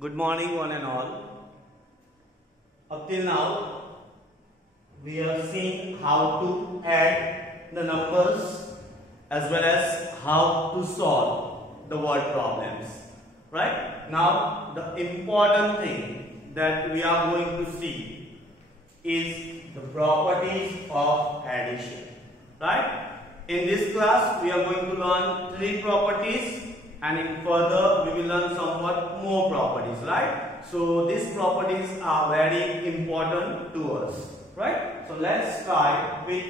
Good morning, one and all. Up till now, we have seen how to add the numbers as well as how to solve the word problems. Right? Now, the important thing that we are going to see is the properties of addition. Right? In this class, we are going to learn 3 properties. And in further, we will learn somewhat more properties, right? So these properties are very important to us, right? So let's start with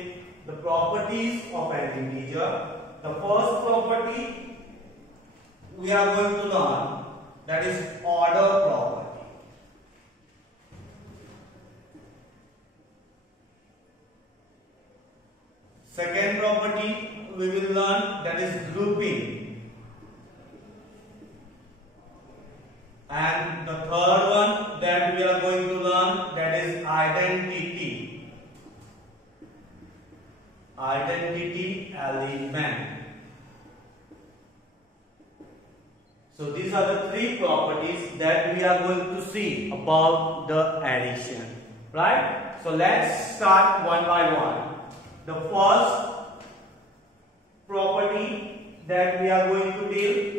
the properties of an integer. The first property we are going to learn, that is order property. Second property we will learn, that is grouping. And the third one that we are going to learn, that is identity. Identity element. So these are the 3 properties that we are going to see about the addition. Right? So let's start one by one. The first property that we are going to deal,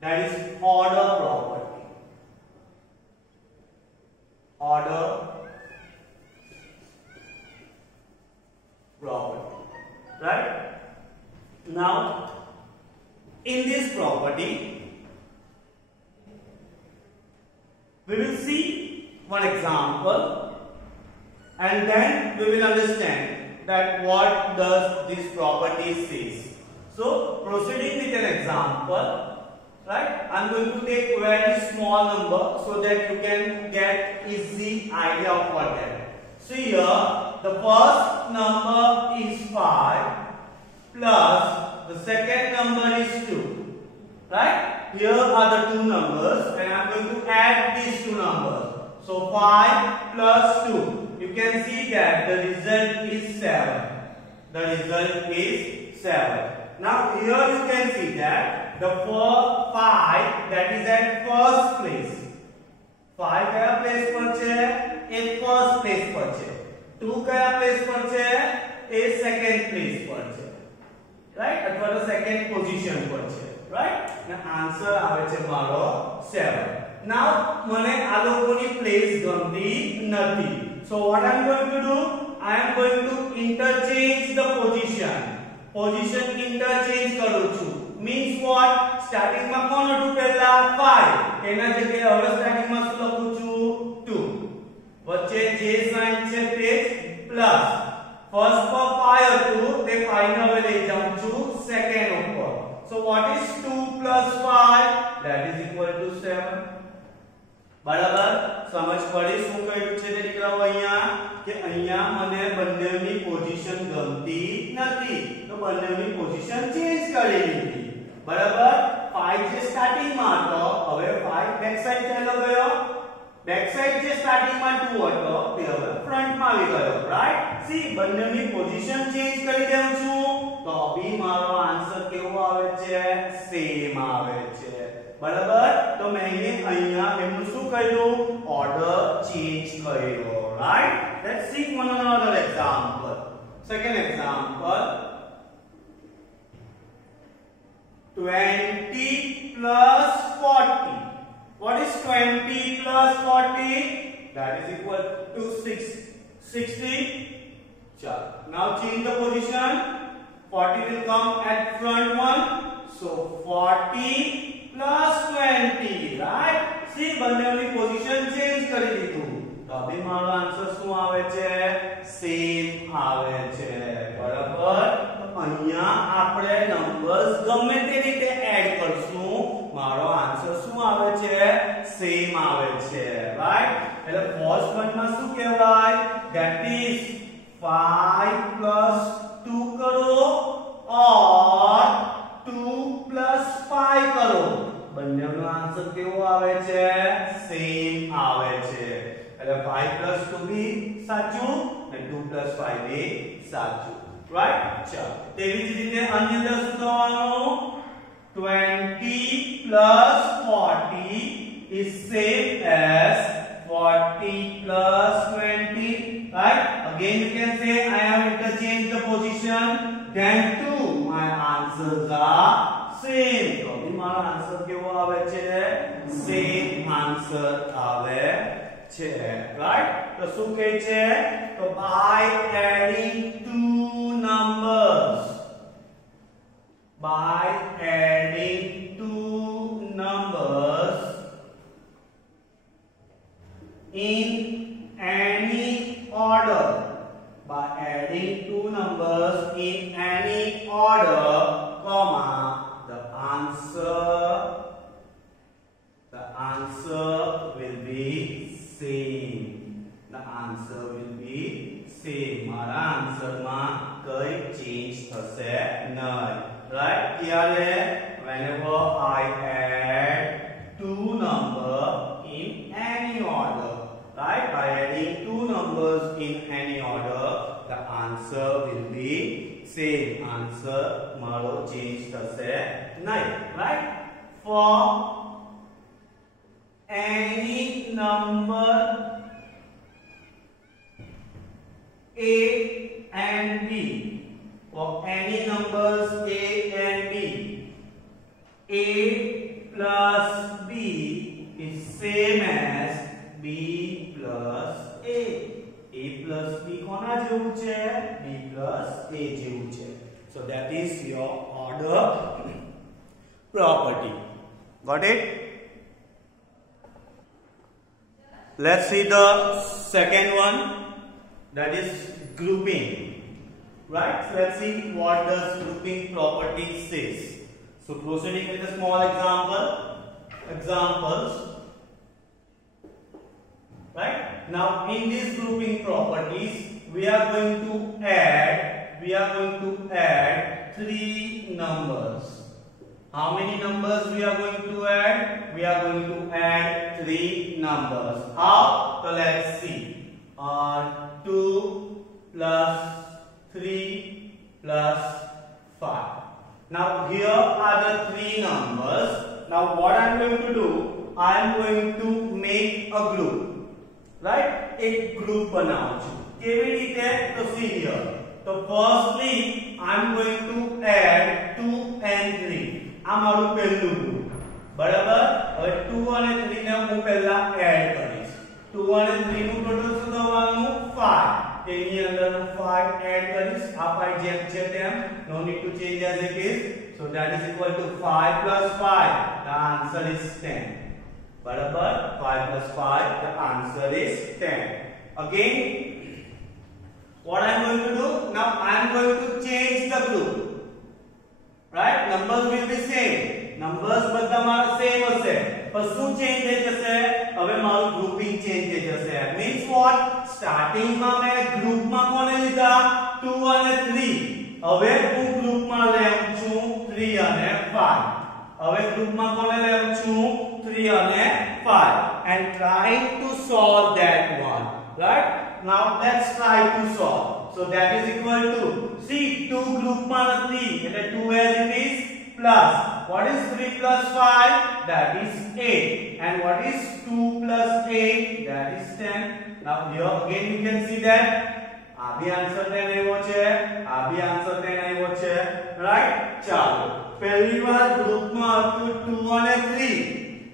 that is order property. Order property. Right? Now, in this property, we will see one example and then we will understand that what does this property says. So, proceeding with an example. Right? I am going to take a very small number so that you can get easy idea of what that is. So here the first number is 5 plus the second number is 2. Right? Here are the 2 numbers and I am going to add these 2 numbers. So 5 plus 2. You can see that the result is 7. The result is 7. Now here you can see that the 5 that is at first place. 5 kya place पर છે? એ first place પર છે. 2 kya place પર છે? એ second place પર છે. Right? અથવા તો second position પર છે. Right? અને answer આવે છે મારો 7. Now મને આ લોકોની place ગમતી નથી. So what I am going to do? I am going to interchange the position. Position interchange કરું છું. Means what? Starting માં કોણ હતું પહેલા 5. એના જગ્યાએ હવે starting માં શું લખું છું? 2. વચ્ચે જે સાઇન છે તે પ્લસ. ફર્સ્ટ પર 5 હતું તે 5 ને હવે લઈ જાઉં છું સેકન્ડ ઉપર. So what is 2 plus 5? That is equal to 7. બરાબર? સમજ પડી શું કહ્યું છે તે દીકરાઓ અહીંયા કે અહીંયા મને બંનેની પોઝિશન ગમતી નથી તો બંનેની પોઝિશન ચેન્જ કરી લીધી. બરાબર? 5 જે સ્ટાર્ટિંગ માં હતો હવે 5 બેક સાઈડ ચાલ્યો ગયો. બેક સાઈડ જે સ્ટાર્ટિંગ માં 2 હતો તે હવે ફ્રન્ટ માં આવી ગયો. રાઈટ? સી બંનેની પોઝિશન ચેન્જ કરી દઉં છું તો બી મારો આન્સર કેવો આવે છે? સેમ આવે છે. બરાબર? તો મેં અહીંયા એમનું શું કર્યું? ઓર્ડર ચેન્જ કર્યો. Right? Let's see one another example. Second example, 20 plus 40. What is 20 plus 40? That is equal to 60. Now change the position. 40 will come at front one. So 40 plus 20. Right? See, બંનેની position change કરી દીધું. તો હવે મારો answer શું આવે છે? Same આવે છે. બરાબર? અહીંયા આપણે નંબર્સ ગમે તે રીતે એડ કરશું મારો આન્સર શું આવે છે? સેમ આવે છે. રાઈટ? એટલે ફર્સ્ટ વનમાં શું કહેવાય? ધેટ ઇઝ 5 plus 2 કરો ઓર 2 plus 5 કરો. બંનેનો આન્સર કેવો આવે છે? સેમ આવે છે. એટલે 5 plus 2 બી સાચું અને 2 plus 5 બી સાચું. રાઈટ? ચલો તેવી જ રીતે અન્ય દસ કરવાનું 20 plus 40 આવે છે સેમ આન્સર આવે છે રાઈટ તો શું કહે છે તો by adding two numbers by adding two numbers in any order by adding two numbers in any order comma the answer will be same the answer will be same મારા answer માં કઈ change થશે નહીં right ત્યારે whenever I add two number in any order right by adding two numbers in any order the answer will be same answer મારો change થશે નહીં right for any number a and b for any numbers a and b a plus b is same as b plus a plus b કોના જેવું છે b plus a જેવું છે so that is your order property got it let's see the second one that is grouping right so let's see what does grouping property says so proceeding with a small examples right now in these grouping properties we are going to add three numbers how many numbers we are going to add we are going to add three numbers how so let's see 2 plus 3 plus 5 now here are the three numbers now what I am going to do I am going to make a group right एक group बनाऊं છું કેવી રીતે તો see here so firstly I am going to add 2 and 3 આ મારું પહેલું group બરાબર હવે 2 અને 3 ને હું પહેલા એડ કરીશ 2 અને 3 નું ટોટલ શું થવાનું 5 તેની અંદર હું 5 એડ કરીશ આ 5 જેમ છે તેમ no need to change as it is so that is equal to 5 plus 5 the answer is 10 barabar 5 plus 5 the answer is 10 again what I am going to do now I am going to change the group right numbers will be same numbers બધા મારા same હશે પણ શું change થઈ જશે હવે મારું grouping change થઈ જશે means what starting માં મેં ગ્રુપ માં કોને લીધા 2 અને 3 હવે હું ગ્રુપ માં લેઉં છું 3 અને 5 હવે ગ્રુપ માં કોને લેઉં છું 3 અને 5 and try to solve that one right now let's try to solve so that is equal to see 2 group માં નથી એટલે 2 as it is plus what is 3 plus 5 that is 8 and what is 2 plus 8 that is 10 now here again you can see that આ B answer 10 આવ્યો છે આ B answer 10 આવ્યો છે right ચાલો પહેલી વાર ગ્રુપ માં હતું 2 અને 3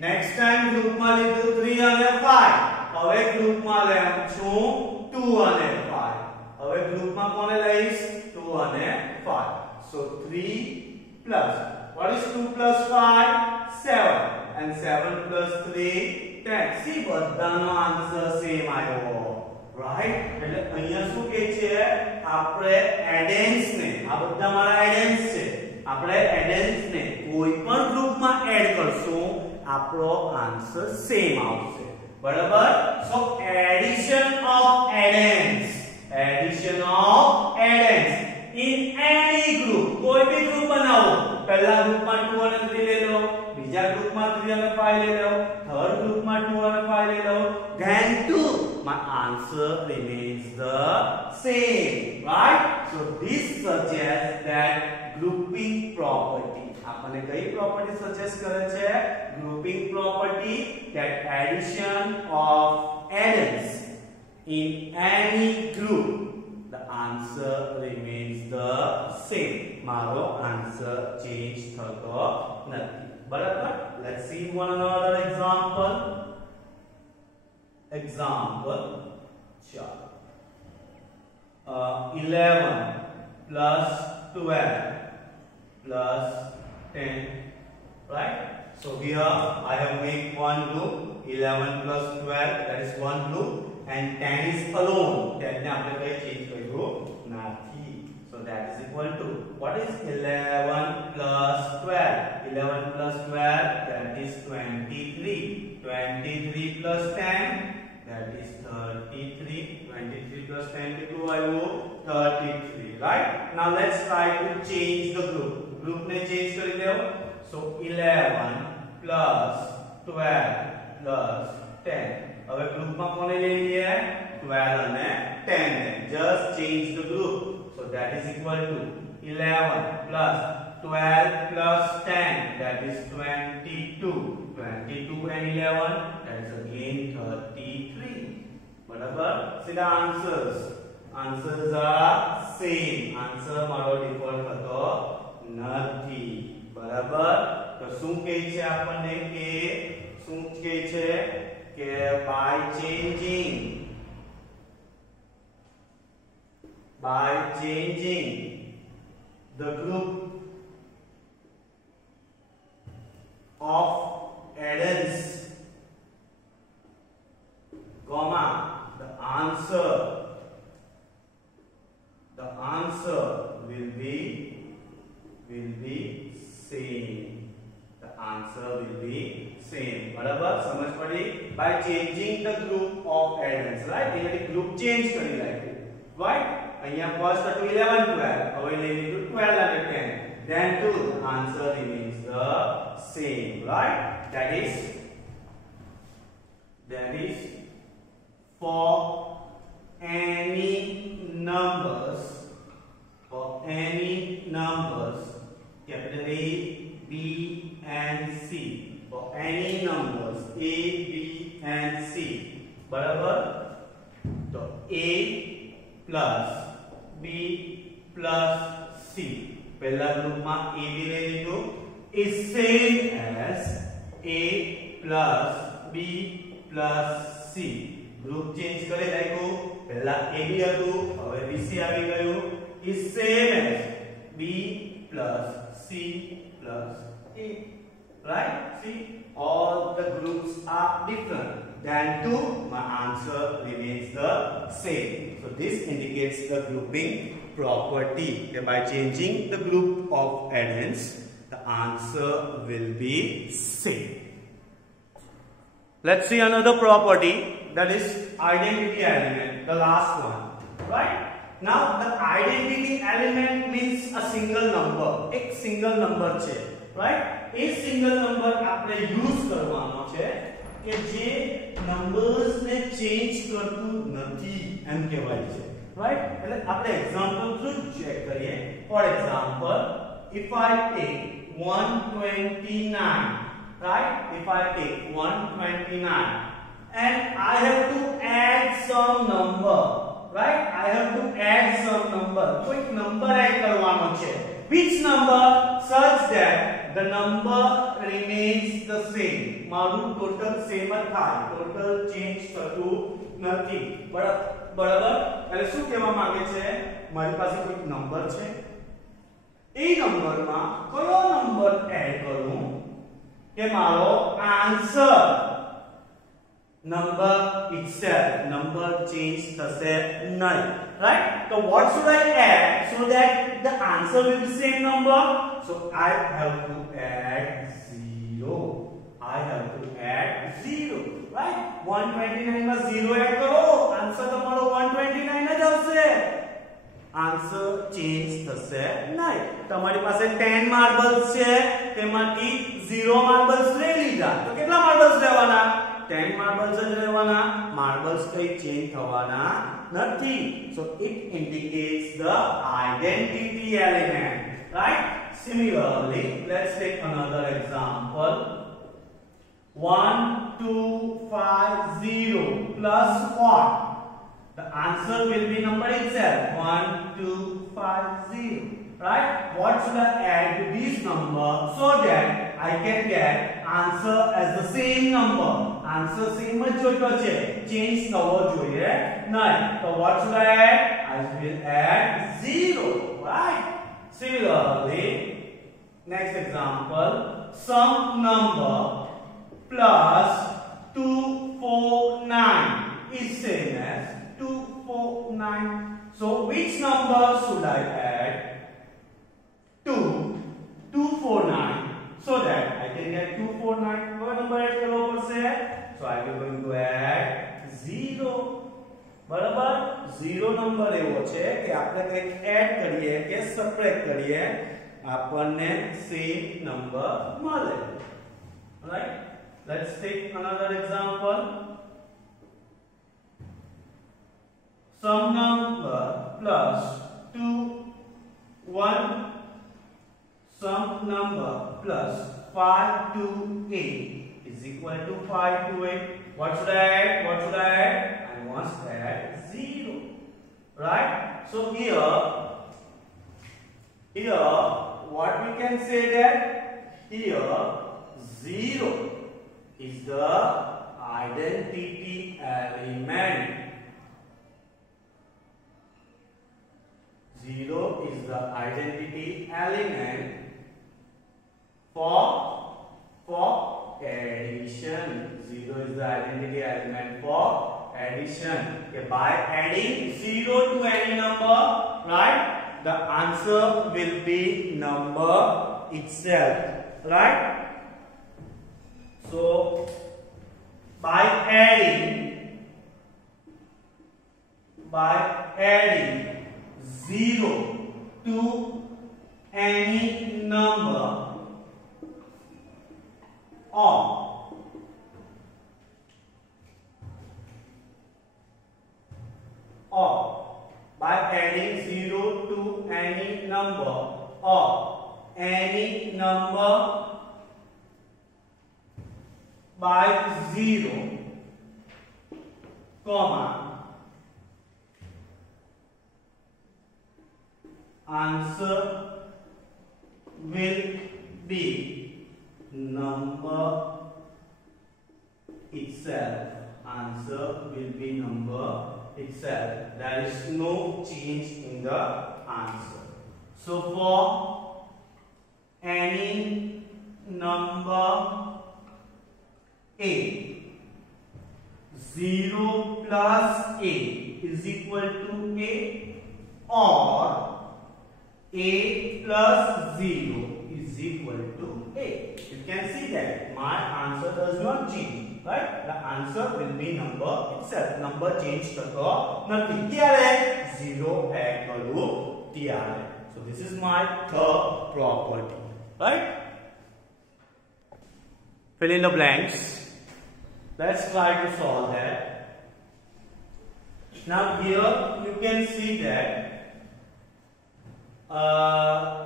નેક્સ્ટ ટાઈમ ગ્રુપ માં લીધું 3 અને 5 હવે ગ્રુપ માં લેવું છું 2 અને 5 હવે ગ્રુપ માં કોને લઈશ 2 અને 5 so 3 plus what is 2 plus 5 7 and 7 plus 3 10 see બધાનો આન્સર સેમ આવ્યો રાઈટ એટલે અહીંયા શું કહે છે આપણે એડેન્સ ને આ બધા મારા એડેન્સ છે આપણે એડેન્સ ને કોઈ પણ ગ્રુપમાં એડ કરશું આપણો આન્સર સેમ આવશે બરાબર so addition of addends in any group કોઈ भी ગ્રુપ બનાવો પહેલા ગ્રુપમાં 2 અને 3 લઈ લો બીજા ગ્રુપમાં 3 અને 5 લઈ લો થર્ડ ગ્રુપમાં 2 અને 5 લઈ લો then 2 my answer remains the same right so this suggests that grouping property આપણને કઈ પ્રોપર્ટી સજેસ્ટ કરે છે grouping property that addition of addends in any group the answer remains the same મારો આન્સર ચેન્જ થતો નથી बराबर. Let's see one another example. Example 11 plus 12 plus 10, right? So here I have made one group, 11 plus 12, that is one group, and 10 is alone. 10 ने आपने कहीं change करो नहीं. So that is equal to, what is 11 plus 12? 11 plus 12, that is 23. 23 plus 10, that is 33. 23 plus 22, I will 33, right? Now let's try to change the group. Group ने change कर दो. So 11 plus 12 plus 10. अब group में कौन ले लिया है? 12 અને 10 ने. Just change the group. So that is equal to 11 plus 12 plus 10, that is 22. 22 and 11, that is again 33. बराबर. See the answers. Answers are same. Answer મારો default હતો નથી. બરાબર. તો શું કહે છે આપણને કે શું કહે છે કે by changing the group of addends, comma, the answer will be same. The answer will be same. बराबर. समझ पड़ी? By changing the group of addends, right? એટલે group change કરી નાખ્યું, right? અહીંયા first હતું 11 12, હવે લઈ લીધું 12 અને 10. Then too the answer remains the same, right? That is for any numbers, capital A, B and C, for any numbers A, B and C, बराबर. तो A plus B plus C, पहला group में A B ले लीधो, is same as A plus B plus C. Group change करे लाइको, पहला A B हतु, હવે B C આવી ગયું, is same as B plus C plus A, right? See, all the groups are different. Then too my answer remains the same. So this indicates the grouping property. Okay, by changing the group of addends, the answer will be same. Let's see another property, that is identity element, the last one, right? Now the identity element means a single number, एक single number છે, right? एक single number આપણે use કરવાનો છે કે જે numbers ને change કરતું નથી એમ કહેવાય છે, right? એટલે આપણે એક્ઝામ્પલ થ્રુ ચેક કરીએ. For example, if I take 129, right? If I take 129 and I have to add some number, right? I have to add some number. कोई number add करवानो છે. Which number? Such that the number remains the same. મારું total same જ થાય. Total change થતું નથી. બરાબર? એટલે શું કહેવા માંગે છે? મારી પાસે કોઈ નંબર છે. એ નંબરમાં કયો નંબર એડ કરું કે મારો answer number itself, number change થશે નહીં, right? So what should I add so that the answer will be same number? So I have to add 0. I have to add 0, right? 129 માં 0 add કરો, answer તમારો 129 જ આવશે. Answer change થશે નહીં. તમારી પાસે 10 માર્બલ્સ છે, તેમાંથી 0 માર્બલ્સ લઈ લીધા, તો કેટલા માર્બલ્સ લેવાના? 10 marbles જ લેવાના. marbles કઈ ચેન્જ થવાના નથી. So it indicates the identity element, right? Similarly, let's take another example. 1250 plus what? The answer will be number itself, 1250, right? What should I add to this number so that I can get answer as the same number. Answer same જ જોઈતો છે, change થવો જોઈએ નહીં. So what should I add? I will add 0, right? Similarly, next example, some number plus 249 is same as 249. So which number should I add to 249 so that I can get 249? What number add करવો પડશે? So I will going to add 0. બરાબર, 0 number એવો છે કે આપણે કંઈક add કરીએ કે subtract કરીએ આપણને સેમ નંબર મળે. Right? Let's take another example. Some number plus 2 1, some number plus 5 to 8 is equal to 5 to 8. What should I add? What should I add? I must add 0. Right? So here what we can say that here 0 is the identity element. 0 is the identity element for addition. 0 is the identity element for addition. Okay, by adding 0 to any number, right, the answer will be number itself, right? So by adding 0 to any number or by adding 0 to any number or any number by 0, comma, answer will be number itself. Answer will be number itself. There is no change in the answer. So for any number a, 0 plus a is equal to a, or a plus 0 is equal to a. You can see that my answer does not change, right? The answer will be number itself. Number change થતો નથી. ત્યારે 0 add કરું ત્યારે. So this is my third property, right? Fill in the blanks. Let's try to solve that. Now here you can see that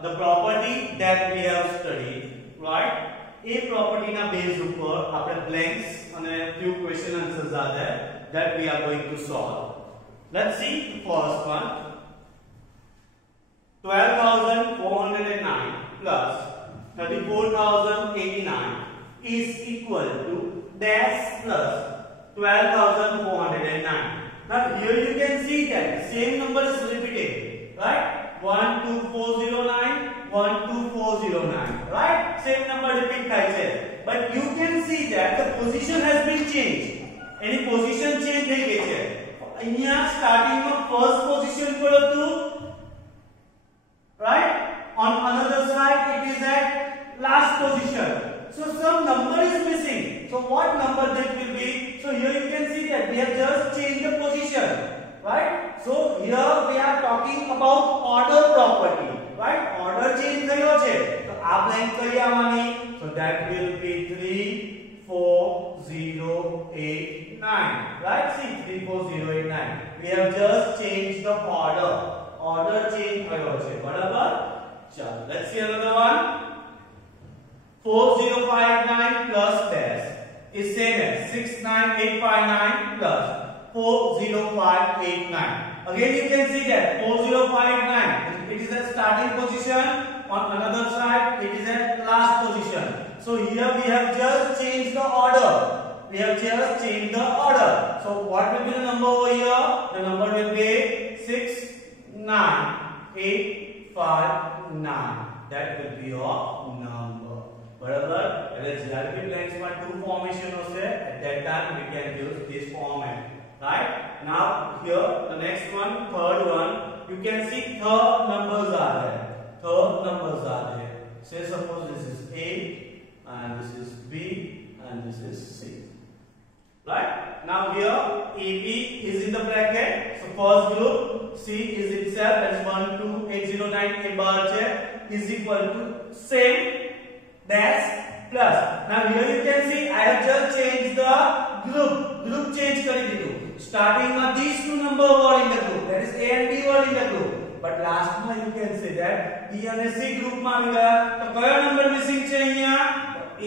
the property that we have studied, right? A property na base upar apne blanks and few question answers are there that we are going to solve. Let's see the first one. 12,409 plus 34,089 is equal to dash plus 12,409. Now here you can see that same number is repeated, right? 12409, 12409, right? Same number repeat થાય છે. But you can see that the position has been changed. Any position change થઈ ગઈ છે. અહીંયા starting માં first position પર હતું, right? On another side it is at last position. So some number is missing. So what number that will be? So here you can see that we have just changed the position, right? So here we are talking about order property, right? Order change થયો છે. તો આ blank કઈ આવવાની? So that will be 34089, right? See 34089. We have just changed the order. Order change થયો છે, બરાબર? ચાલો, let's see another one. 4059 plus dash is same as 69859 plus 40589. Again you can see that 4059, it is at starting position, on another side it is at last position. So here we have just changed the order. We have just changed the order. So what will be the number over here? The number will be 6, 9, 8, 5, 9. That will be your number. बराबर अगर GRP blanks में two formation होते हैं, at that time we can use this format, right? Now here the next one, third one, you can see third numbers are there. Third numbers are there. Say suppose this is A and this is B and this is C. Right? Now here AB is in the bracket. So first group C is itself as 12809 A bar is equal to same dash plus. Now here you can see I have just changed the group change kari didu. Starting with these two number were in the group, that is A and B were in the group. But last में you can say that B and C group में આવી ગયા. તો કયો number missing છે અહીંયા?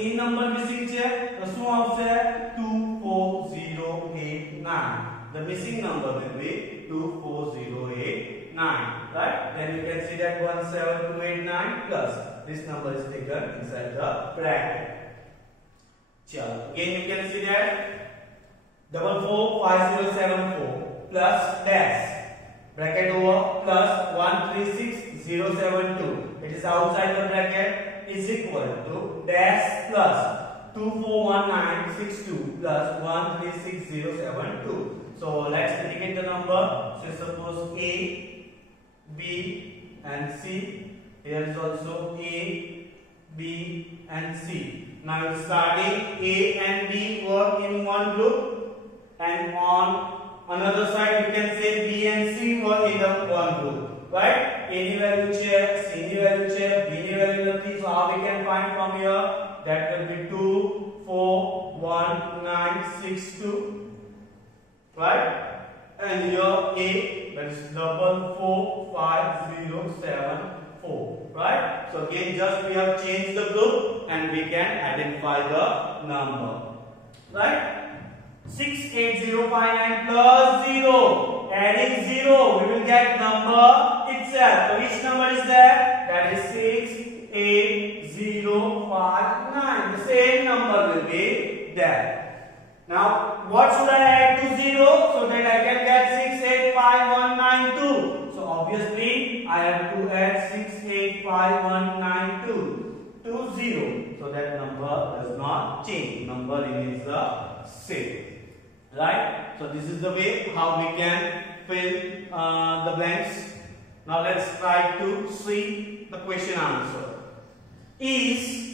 A number missing છે. તો શું આવશે? 24089. The missing number will be 24089, right? Then you can see that 17289 plus this number is taken inside the bracket. Chalo. Again you can see that 445074 plus dash bracket over plus 136072. It is outside the bracket is equal to dash plus 241962 plus 136072. So let's indicate the number. So suppose A, B and C. Here is also A, B and C. Now starting A and B were in one group, and on another side you can say B and C were in the one group, right? A ni value check, C ni value check, B ni value nothing. So how we can find from here? That will be 2411962, right? And here A, that is 445074, right? So again just we have changed the group and we can identify the number, right? 68059 plus 0, adding 0 we will get number itself. So which number is that? That is 68059. The same number will be there. Now what should I add to 0 so that I can get 685192? So obviously I have to add 685192 to 0, so that number does not change, number remains the same, right? So this is the way how we can fill the blanks. Now let's try to see the question answer. Is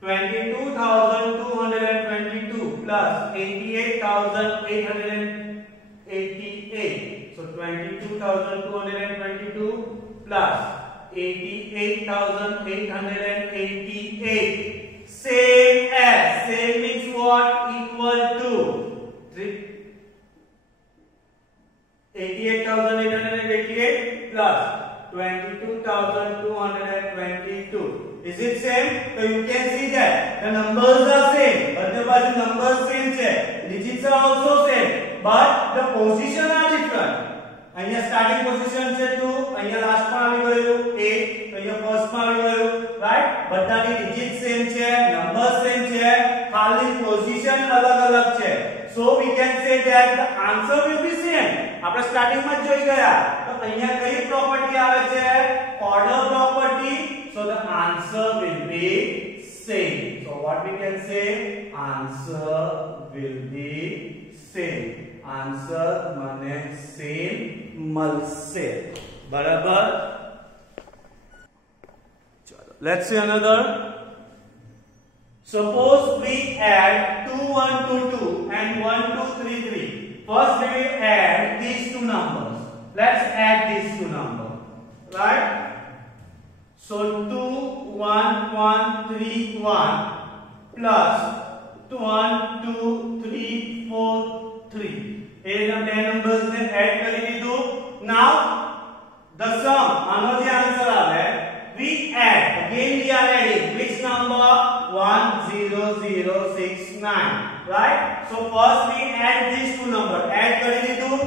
22,222 plus 88,888. So 22,222 plus 88,888. Same means what? Equal to 88,888 plus 22,222. Is it same? So you can see that the numbers are same. But the numbers same છે. Digits are also same. But the position are different. અહીંયા starting position છે 2, અહીંયા last માં આવી ગયું 8, તો અહીંયા first માં આવી ગયું, right? બધાની digits same છે, numbers same છે, ખાલી position અલગ-અલગ છે. So we can say that the answer will be same. આપણે starting માં જોઈ ગયા. તો અહીંયા કઈ property આવે છે? Order property. So the answer will be same. So what we can say? Answer will be same. Answer माने same મળશે. બરાબર? ચલો. Let's see another. Suppose we add 2122 and 1233. First we will add these two numbers. Let's add these two numbers, right? So 21131 plus 12343. એ બે numbers ને add કરી દીધું. Now the sum, આનો જે આન્સર આવે, we add, again we are adding which number? 10069, right? So first we add these two number, add કરી દીધું.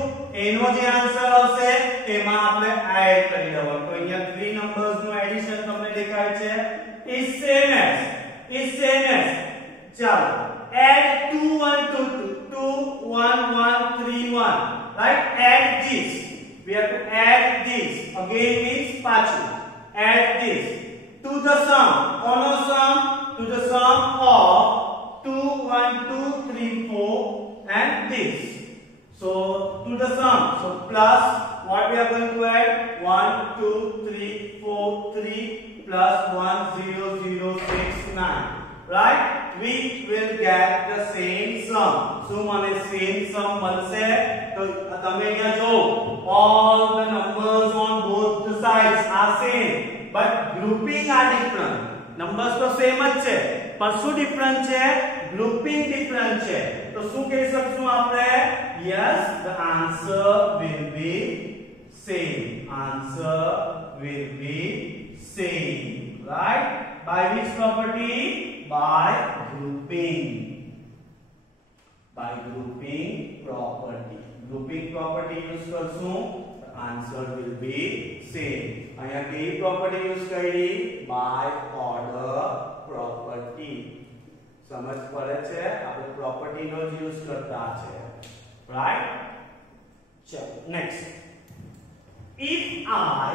એનો જે આન્સર આવશે તેમાં આપણે એડ કરી દેવાનું. તો અહીંયા 3 numbers નું એડિશન તમને દેખાય છે is same as is same as, chalo, add 2 1 2 2 1 1 3 1, right? Add this, we have to add this, again means pachu, add this to the sum, kono sum, to the sum of 2 1 2 3 4 and this. So to the sum, so plus what we are going to add, 1 2 3 4 3 plus 1 0 0 6 9, right? We will get the same sum. So મને same sum મળશે. તો તમે અહીંયા જો, all the numbers on both the sides are same, but grouping are different. Numbers તો same જ છે, પણ શું different છે? Grouping different છે. તો શું કહી શકશું આપણે? Yes, the answer will be same. Answer will be same, right? By which property? By grouping. By grouping property. Grouping property use કરશું, the answer will be same. અહીંયા કઈ property use કરી? By order property. સમજ પડે છે? આપણે property નો જ use કરતા છે, right? ચલો next. If I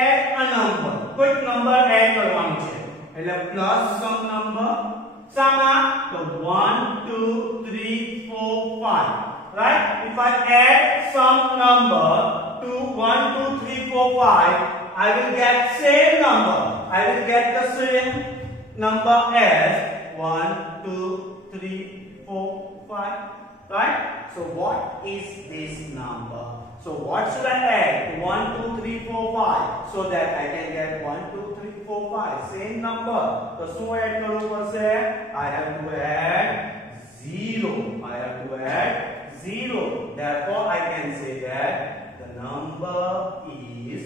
add a number, કોઈક number add કરવાનું છે, એટલે plus some number, સામા તો 1 2 3 4 5, right? If I add some number to 1 2 3 4 5, I will get same number. I will get the same number as 1 2 3 4 5, right? So what is this number? So what should I add? 1 2 3 4 5, so that I can get 1 2 3 4 5 same number. So શું add કરવું પડશે? I have to add 0. I have to add 0. Therefore I can say that the number is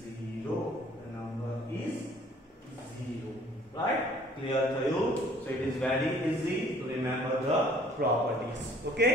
0. The number is 0, right? Clear to you? So it is very easy to remember the properties. Okay?